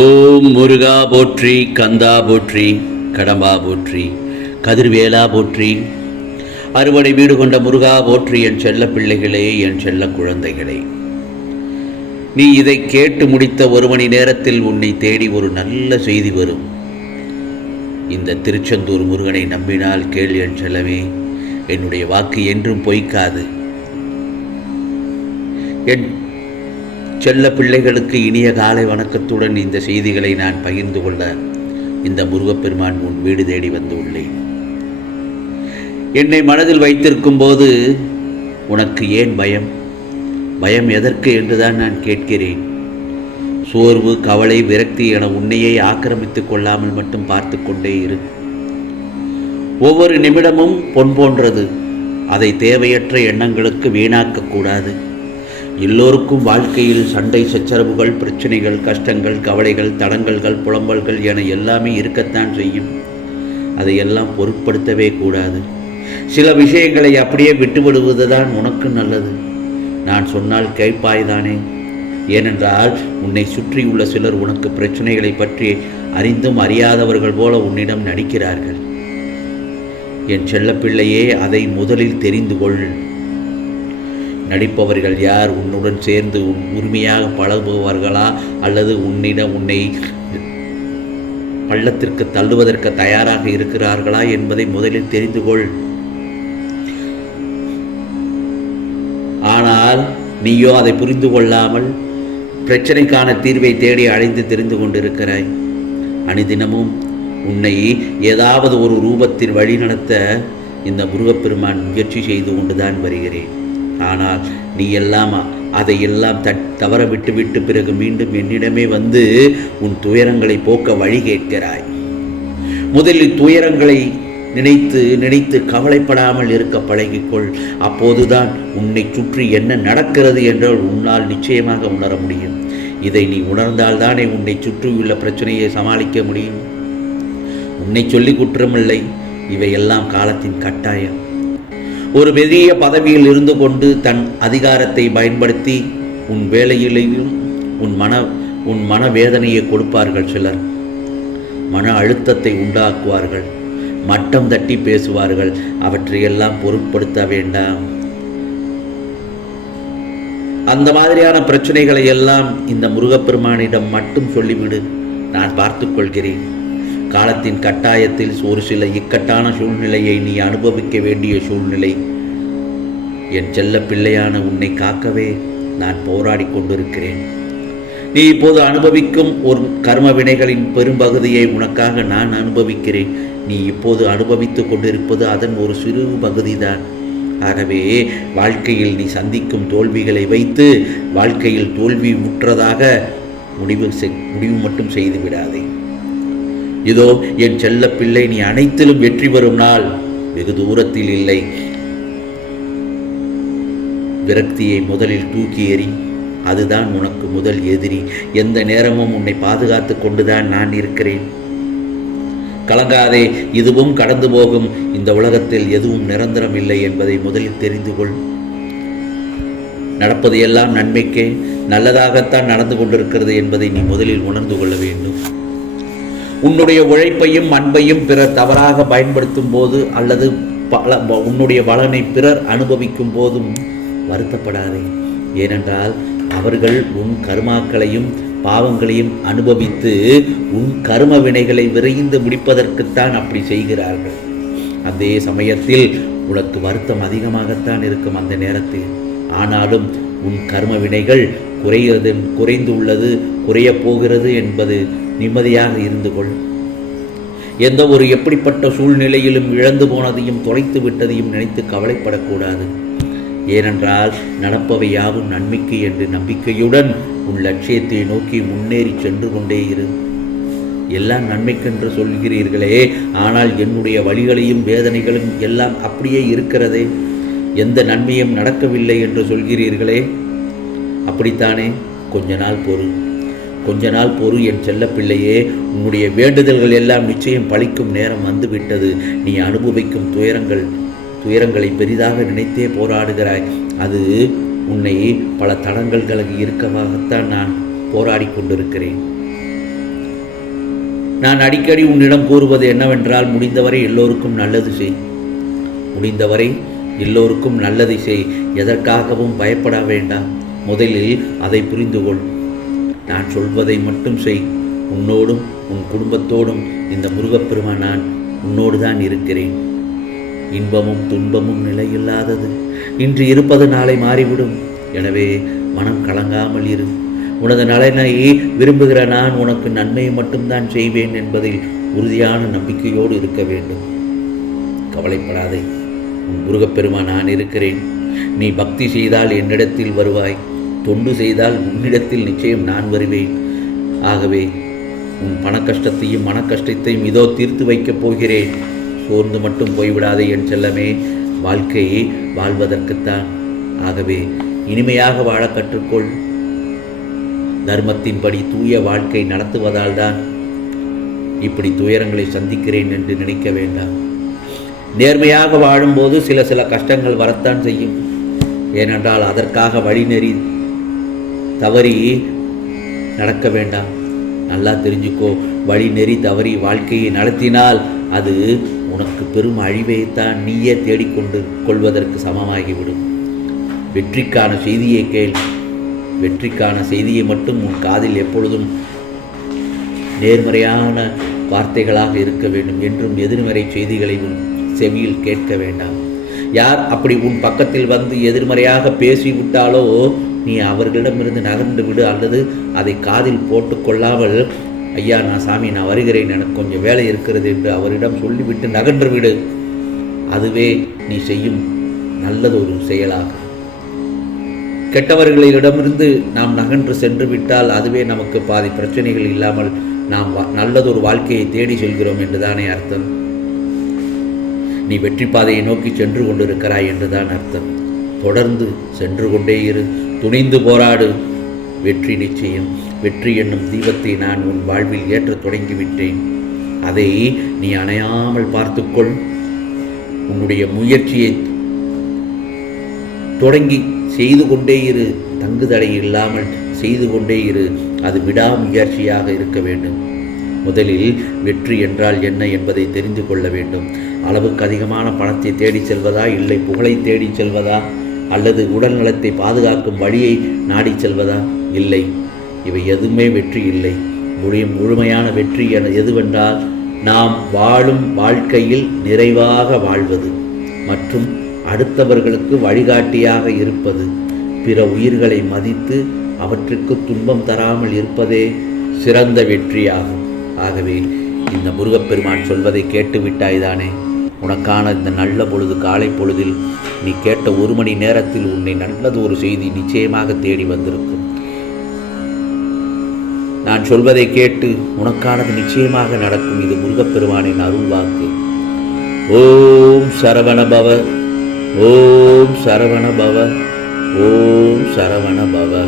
ஓம் முருகா போற்றி, கந்தா போற்றி, கடம்பா போற்றி, கதிர்வேலா போற்றி, அறுவடை வீடு கொண்ட முருகா போற்றி. என் செல்ல பிள்ளைகளே, என் செல்ல குழந்தைகளே, நீ இதை கேட்டு முடித்த 1 மணி நேரத்தில் உன்னை தேடி ஒரு நல்ல செய்தி வரும். இந்த திருச்செந்தூர் முருகனை நம்பினால் கேள் என் செல்லவே, என்னுடைய வாக்கு என்றும் பொய்க்காது. என் செல்ல பிள்ளைகளுக்கு இனிய காலை வணக்கத்துடன் இந்த செய்திகளை நான் பகிர்ந்து கொள்ள இந்த முருகப்பெருமான் உன் வீடு தேடி வந்து உள்ளேன். என்னை மனதில் வைத்திருக்கும் போது உனக்கு ஏன் பயம்? பயம் எதற்கு என்றுதான் நான் கேட்கிறேன். சோர்வு, கவலை, விரக்தி என உன்னையே ஆக்கிரமித்துக் கொள்ளாமல் மட்டும் பார்த்து கொண்டே இரு. ஒவ்வொரு நிமிடமும் பொன் போன்றது. அதை தேவையற்ற எண்ணங்களுக்கு வீணாக்கக்கூடாது. எல்லோருக்கும் வாழ்க்கையில் சண்டை, சச்சரவுகள், பிரச்சனைகள், கஷ்டங்கள், கவலைகள், தடங்கல்கள், புலம்பல்கள் என எல்லாமே இருக்கத்தான் செய்யும். அதையெல்லாம் பொருட்படுத்தவே கூடாது. சில விஷயங்களை அப்படியே விட்டுவிடுவதுதான் உனக்கு நல்லது. நான் சொன்னால் கேட்பாய்தானே? ஏனென்றால் உன்னை சுற்றியுள்ள சிலர் உனக்கு பிரச்சனைகளை பற்றி அறிந்தும் அறியாதவர்கள் போல உன்னிடம் நடிக்கிறார்கள். என் செல்லப்பிள்ளையே, அதை முதலில் தெரிந்து கொள். நடிப்பவர்கள் யார்? உன்னுடன் சேர்ந்து உரிமையாக பழகுபவர்களா, அல்லது உன்னை பள்ளத்திற்கு தள்ளுவதற்கு தயாராக இருக்கிறார்களா என்பதை முதலில் தெரிந்து கொள். ஆனால் நீயோ அதை புரிந்து கொள்ளாமல் பிரச்சனைக்கான தீர்வை தேடி அழைந்து தெரிந்து கொண்டிருக்கிறாய். அனுதினமும் உன்னை ஏதாவது ஒரு ரூபத்தில் வழிநடத்த இந்த முருகப்பெருமான் முயற்சி செய்து கொண்டுதான் வருகிறேன். ஆனால் நீ அதையெல்லாம் தவற விட்டுவிட்டு பிறகு மீண்டும் என்னிடமே வந்து உன் துயரங்களை போக்க வழி கேட்கிறாய். முதலில் துயரங்களை நினைத்து கவலைப்படாமல் இருக்க பழகிக்கொள். அப்போதுதான் உன்னை சுற்றி என்ன நடக்கிறது என்றால் உன்னால் நிச்சயமாக உணர முடியும். இதை நீ உணர்ந்தால்தானே உன்னை சுற்றியுள்ள பிரச்சனையை சமாளிக்க முடியும். உன்னை சொல்லி குற்றமில்லை, இவையெல்லாம் காலத்தின் கட்டாயம். ஒரு பெரிய பதவியில் இருந்து கொண்டு தன் அதிகாரத்தை பயன்படுத்தி உன் வேலையிலேயும் உன் மனவேதனையை கொடுப்பார்கள் சிலர். மன அழுத்தத்தை உண்டாக்குவார்கள், மட்டம் தட்டி பேசுவார்கள். அவற்றையெல்லாம் பொருட்படுத்த வேண்டாம். அந்த மாதிரியான பிரச்சனைகளை எல்லாம் இந்த முருகப்பெருமானிடம் மட்டும் சொல்லிவிடு. நான் பார்த்துக் கொள்கிறேன். காலத்தின் கட்டாயத்தில் ஒரு சில இக்கட்டான சூழ்நிலையை நீ அனுபவிக்க வேண்டிய சூழ்நிலை. என் செல்ல பிள்ளையான உன்னை காக்கவே நான் போராடி கொண்டிருக்கிறேன். நீ இப்போது அனுபவிக்கும் ஒரு கர்ம வினைகளின் பெரும்பகுதியை உனக்காக நான் அனுபவிக்கிறேன். நீ இப்போது அனுபவித்துக் கொண்டிருப்பது அதன் ஒரு சிறு பகுதிதான். ஆகவே வாழ்க்கையில் நீ சந்திக்கும் தோல்விகளை வைத்து வாழ்க்கையில் தோல்வி முற்றதாக முடிவு மட்டும் செய்து விடாதே. இதோ என் செல்ல பிள்ளை, நீ அனைத்திலும் வெற்றி பெறும் நாள் வெகு தூரத்தில் இல்லை. விரக்தியை முதலில் தூக்கி எறி. அதுதான் உனக்கு முதல் எதிரி. எந்த நேரமும் உன்னை பாதுகாத்து கொண்டுதான் நான் இருக்கிறேன். கலங்காதே, இதுவும் கடந்து போகும். இந்த உலகத்தில் எதுவும் நிரந்தரம் இல்லை என்பதை முதலில் தெரிந்து கொள். நடப்பது எல்லாம் நன்மைக்கே, நல்லதாகத்தான் நடந்து கொண்டிருக்கிறது என்பதை நீ முதலில் உணர்ந்து கொள்ள வேண்டும். உன்னுடைய உழைப்பையும் அன்பையும் பிறர் தவறாக பயன்படுத்தும் போது அல்லது உன்னுடைய பலனை பிறர் அனுபவிக்கும் போதும் வருத்தப்படாதே. ஏனென்றால் அவர்கள் உன் கர்மாக்களையும் பாவங்களையும் அனுபவித்து உன் கர்ம வினைகளை விரைந்து முடிப்பதற்குத்தான் அப்படி செய்கிறார்கள். அதே சமயத்தில் உனக்கு வருத்தம் அதிகமாகத்தான் இருக்கும் அந்த நேரத்தில். ஆனாலும் உன் கர்ம வினைகள் குறைந்து உள்ளது, குறையப் போகிறது என்பது நிம்மதியாக இருந்து கொள். எந்த ஒரு எப்படிப்பட்ட சூழ்நிலையிலும் இழந்து போனதையும் தொலைத்து விட்டதையும் நினைத்து கவலைப்படக்கூடாது. ஏனென்றால் நடப்பவை யாவும் நன்மைக்கு என்று நம்பிக்கையுடன் உன் லட்சியத்தை நோக்கி முன்னேறி சென்று கொண்டே இரு. எல்லாம் நன்மைக்கென்று சொல்கிறீர்களே, ஆனால் என்னுடைய வழிகளையும் வேதனைகளும் எல்லாம் அப்படியே இருக்கிறதே. எந்த நன்மையும் நடக்கவில்லை என்று சொல்கிறீர்களே. அப்படித்தானே? கொஞ்ச நாள் பொறு என் செல்ல பிள்ளையே. உன்னுடைய வேண்டுதல்கள் எல்லாம் நிச்சயம் பலிக்கும் நேரம் வந்துவிட்டது. நீ அனுபவிக்கும் துயரங்களை பெரிதாக நினைத்தே போராடுகிறாய். அது உன்னை பல தடங்கல்களுக்கு இருக்கவாகத்தான் நான் போராடி கொண்டிருக்கிறேன். நான் அடிக்கடி உன்னிடம் கூறுவது என்னவென்றால், முடிந்தவரை எல்லோருக்கும் நல்லது செய். முடிந்தவரை எல்லோருக்கும் நல்லதை செய். எதற்காகவும் பயப்பட வேண்டாம். முதலில் அதை புரிந்து கொள். நான் சொல்வதை மட்டும் செய். உன்னோடும் உன் குடும்பத்தோடும் இந்த முருகப்பெருமான் நான் உன்னோடு தான் இருக்கிறேன். இன்பமும் துன்பமும் நிலையில்லாதது. இன்று இருப்பது நாளை மாறிவிடும். எனவே மனம் கலங்காமல் இரு. உனது நலனை விரும்புகிற நான் உனக்கு நன்மையை மட்டும்தான் செய்வேன் என்பதில் உறுதியான நம்பிக்கையோடு இருக்க வேண்டும். கவலைப்படாதே, உன் முருகப்பெருமான் நான் இருக்கிறேன். நீ பக்தி செய்தால் என்னிடத்தில் வருவாய். தொண்டு செய்தால் உன்னிடத்தில் நிச்சயம் நான் வருவேன். ஆகவே உன் பண கஷ்டத்தையும் மன கஷ்டத்தையும் இதோ தீர்த்து வைக்கப் போகிறேன். சோர்ந்து மட்டும் போய்விடாதே என் செல்லமே. வாழ்க்கையை வாழ்வதற்குத்தான். ஆகவே இனிமையாக வாழ கற்றுக்கொள். தர்மத்தின்படி தூய வாழ்க்கை நடத்துவதால் தான் இப்படி துயரங்களை சந்திக்கிறேன் என்று நினைக்க வேண்டாம். நேர்மையாக வாழும்போது சில கஷ்டங்கள் வரத்தான் செய்யும். ஏனென்றால் அதற்காக வழிநெறி தவறி நடக்க வேண்டாம். நல்லா தெரிஞ்சுக்கோ, வழிநெறி தவறி வாழ்க்கையை நடத்தினால் அது உனக்கு பெரும் அழிவைத்தான் நீயே தேடிக்கொண்டு கொள்வதற்கு சமமாகிவிடும். வெற்றிக்கான செய்தியை கேள். வெற்றிக்கான செய்தியை மட்டும் உன் காதில் எப்பொழுதும் நேர்மறையான வார்த்தைகளாக இருக்க வேண்டும். என்றும் எதிர்மறை செய்திகளை உன் செவியில் கேட்க வேண்டாம். யார் அப்படி உன் பக்கத்தில் வந்து எதிர்மறையாக பேசிவிட்டாலோ நீ அவர்களிடமிருந்து நகர்ந்து விடு. அல்லது அதை காதில் போட்டு கொள்ளாமல், ஐயா நான் சாமி நான் வருகிறேன், எனக்கு கொஞ்சம் வேலை இருக்கிறது என்று அவரிடம் சொல்லிவிட்டு நகன்று விடு. அதுவே நீ செய்யும் நல்லதொரு செயலாகும். கெட்டவர்களிடமிருந்து நாம் நகன்று சென்று விட்டால் அதுவே நமக்கு பாதி பிரச்சனைகள் இல்லாமல் நாம் நல்லதொரு வாழ்க்கையை தேடி செல்கிறோம் என்றுதானே அர்த்தம். நீ வெற்றி பாதையை நோக்கி சென்று கொண்டிருக்கிறாய் என்றுதான் அர்த்தம். தொடர்ந்து சென்று கொண்டே இரு. துணிந்து போராடு. வெற்றி நிச்சயம். வெற்றி என்னும் தீபத்தை நான் உன் வாழ்வில் ஏற்ற தொடங்கிவிட்டேன். அதை நீ அணையாமல் பார்த்துக்கொள். உன்னுடைய முயற்சியை தொடங்கி செய்து கொண்டே இரு. தங்குதடை இல்லாமல் செய்து கொண்டே இரு. அது விடாமுயற்சியாக இருக்க வேண்டும். முதலில் வெற்றி என்றால் என்ன என்பதை தெரிந்து கொள்ள வேண்டும். அளவுக்கு அதிகமான பணத்தை தேடி செல்வதா, இல்லை புகழை தேடி செல்வதா, அல்லது உடல் நலத்தை பாதுகாக்கும் வழியை நாடி செல்வதா? இல்லை, இவை எதுவுமே வெற்றி இல்லை. முழுமையான வெற்றி எதுவென்றால் நாம் வாழும் வாழ்க்கையில் நிறைவாக வாழ்வது மற்றும் அடுத்தவர்களுக்கு வழிகாட்டியாக இருப்பது, பிற உயிர்களை மதித்து அவற்றுக்கு துன்பம் தராமல் இருப்பதே சிறந்த வெற்றியாகும். ஆகவே இந்த முருகப்பெருமான் சொல்வதை கேட்டுவிட்டாய்தானே? உனக்கான இந்த நல்ல பொழுது, காலை பொழுதில் நீ கேட்ட 1 மணி நேரத்தில் உன்னை நல்லது ஒரு செய்தி நிச்சயமாக தேடி வந்திருக்கும். நான் சொல்வதை கேட்டு உனக்கானது நிச்சயமாக நடக்கும். இது முருகப்பெருமானின் அருள் வாக்கு. ஓம் சரவண பவ, ஓம் சரவண பவ, ஓம் சரவண பவ.